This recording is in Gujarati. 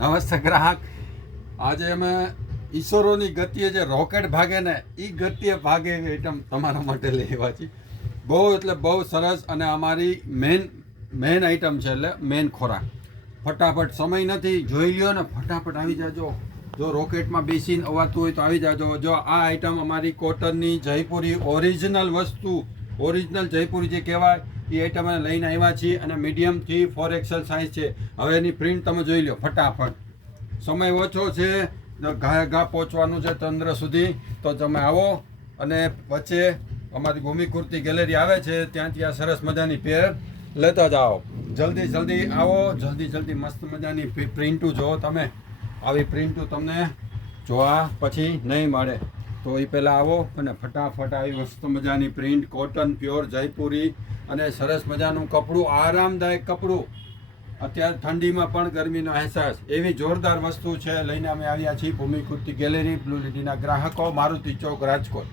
નમસ્તે ગ્રાહક. આજે અમે ઈશ્વરોની ગતિએ જે રોકેટ ભાગે ને એ ગતિએ ભાગે આઈટમ તમારા માટે લઈ આવ્યા છીએ. બહુ એટલે બહુ સરસ અને અમારી મેન આઈટમ છે, એટલે મેન ખોરાક. ફટાફટ સમય નથી, જોઈ લ્યો ને ફટાફટ આવી જાજો. જો રોકેટમાં બેસીને અવાતું હોય તો આવી જાજો. જો આ આઈટમ અમારી કોટનની જયપુરી ઓરિજિનલ વસ્તુ, ઓરિજિનલ જયપુરી જે કહેવાય એ આઈટમ અમે લઈને આવ્યા છીએ અને મીડિયમથી 4XL સાઇઝ છે. હવે એની પ્રિન્ટ તમે જોઈ લો ફટાફટ. સમય ઓછો છે, ઘા પહોંચવાનું છે ચંદ્ર સુધી, તો તમે આવો અને વચ્ચે અમારી ભૂમિ કુર્તી ગેલેરી આવે છે, ત્યાંથી આ સરસ મજાની પેર લેતા જાઓ. જલ્દી આવો, જલ્દી મસ્ત મજાની પ્રિન્ટું જુઓ તમે. આવી પ્રિન્ટું તમને જોવા પછી નહીં મળે, તો એ પહેલાં આવો અને ફટાફટ આવી મસ્ત મજાની પ્રિન્ટ, કોટન પ્યોર જયપુરી અને સરસ મજાનું કપડું, આરામદાયક કપડું. અત્યારે ઠંડીમાં પણ ગરમીનો અહેસાસ, એવી જોરદાર વસ્તુ છે લઈને અમે આવ્યા છીએ ભૂમિ કુર્તી ગેલેરી, બ્લુ લીટીના ગ્રાહકો, મારુતિ ચોક, રાજકોટ.